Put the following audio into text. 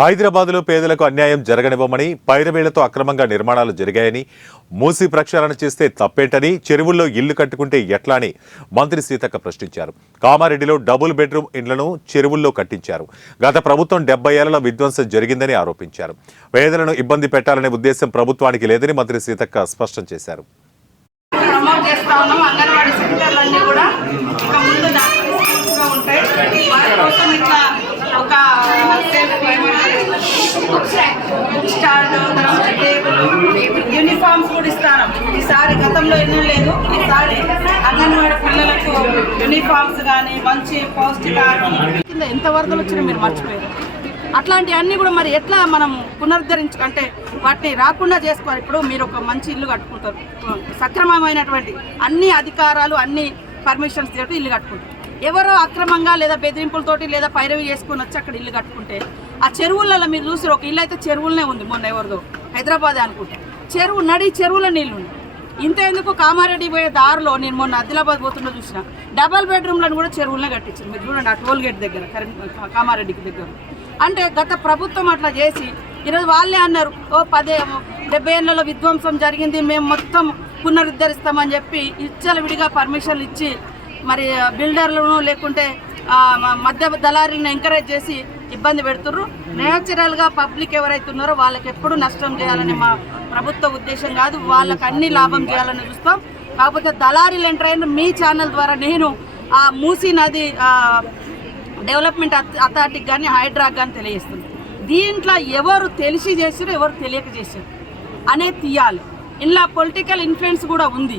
హైదరాబాద్లో పేదలకు అన్యాయం జరగనివ్వమని పైరవేళ్లతో అక్రమంగా నిర్మాణాలు జరిగాయని మూసి ప్రక్షాళన చేస్తే తప్పేంటని చెరువుల్లో ఇల్లు కట్టుకుంటే ఎట్లా అని మంత్రి సీతక్క ప్రశ్నించారు. కామారెడ్డిలో డబుల్ బెడ్రూమ్ ఇండ్లను చెరువుల్లో కట్టించారు. గత ప్రభుత్వం 70 ఏళ్ల విధ్వంసం జరిగిందని ఆరోపించారు. పేదలను ఇబ్బంది పెట్టాలనే ఉద్దేశం ప్రభుత్వానికి లేదని మంత్రి సీతక్క స్పష్టం చేశారు. యూనిఫామ్స్ కూడా ఇస్తాను. ఈసారి గతంలో ఎన్నో లేదు, ఈసారి అంగన్వాడీ పిల్లలకు యూనిఫామ్స్ కానీ మంచి పౌష్టికాహారం కింద ఎంత వరదలు వచ్చినా మీరు మర్చిపోయారు. అట్లాంటివన్నీ కూడా మరి ఎట్లా మనం పునరుద్ధరించుకుంటే వాటిని రాకుండా చేసుకోవాలి. ఇప్పుడు మీరు ఒక మంచి ఇల్లు కట్టుకుంటారు, సక్రమమైనటువంటి అన్ని అధికారాలు అన్ని పర్మిషన్స్ తోటి ఇల్లు కట్టుకుంటారు. ఎవరో అక్రమంగా లేదా బెదిరింపులతోటి లేదా పైరవి చేసుకుని వచ్చి అక్కడ ఇల్లు కట్టుకుంటే ఆ చెరువులలో మీరు చూసి ఒక ఇల్లు అయితే చెరువులనే ఉంది. మొన్న ఎవరిదో హైదరాబాద్ అనుకుంటే చెరువుల నీళ్ళు ఉంది. ఇంత ఎందుకు కామారెడ్డి పోయే దారిలో నేను మొన్న ఆదిలాబాద్ పోతుండో చూసిన డబల్ బెడ్రూమ్లను కూడా చెరువులనే కట్టించారు. మీరు చూడండి, ఆ టోల్ గేట్ దగ్గర కామారెడ్డికి దగ్గర. అంటే గత ప్రభుత్వం అట్లా చేసి ఈరోజు వాళ్ళే అన్నారు, 70 ఏళ్లలో విధ్వంసం జరిగింది, మేము మొత్తం పునరుద్ధరిస్తామని చెప్పి విడిగా పర్మిషన్లు ఇచ్చి మరి బిల్డర్లను లేకుంటే మధ్య దళారీలను ఎంకరేజ్ చేసి ఇబ్బంది పెడుతుర్రు. నేచురల్గా పబ్లిక్ ఎవరైతే ఉన్నారో వాళ్ళకి ఎప్పుడు నష్టం చేయాలని మా ప్రభుత్వ ఉద్దేశం కాదు, వాళ్ళకి అన్ని లాభం చేయాలని చూస్తాం. కాకపోతే దళారీలు ఎంటర్ అయిన మీ ఛానల్ ద్వారా నేను ఆ మూసీ నది డెవలప్మెంట్ అథారిటీకి కానీ హైడ్రాక్ కానీ తెలియజేస్తుంది. దీంట్లో ఎవరు తెలిసి చేసారు ఎవరు తెలియక చేశారు అనేది తీయాలి. ఇలా పొలిటికల్ ఇన్ఫ్లుయెన్స్ కూడా ఉంది.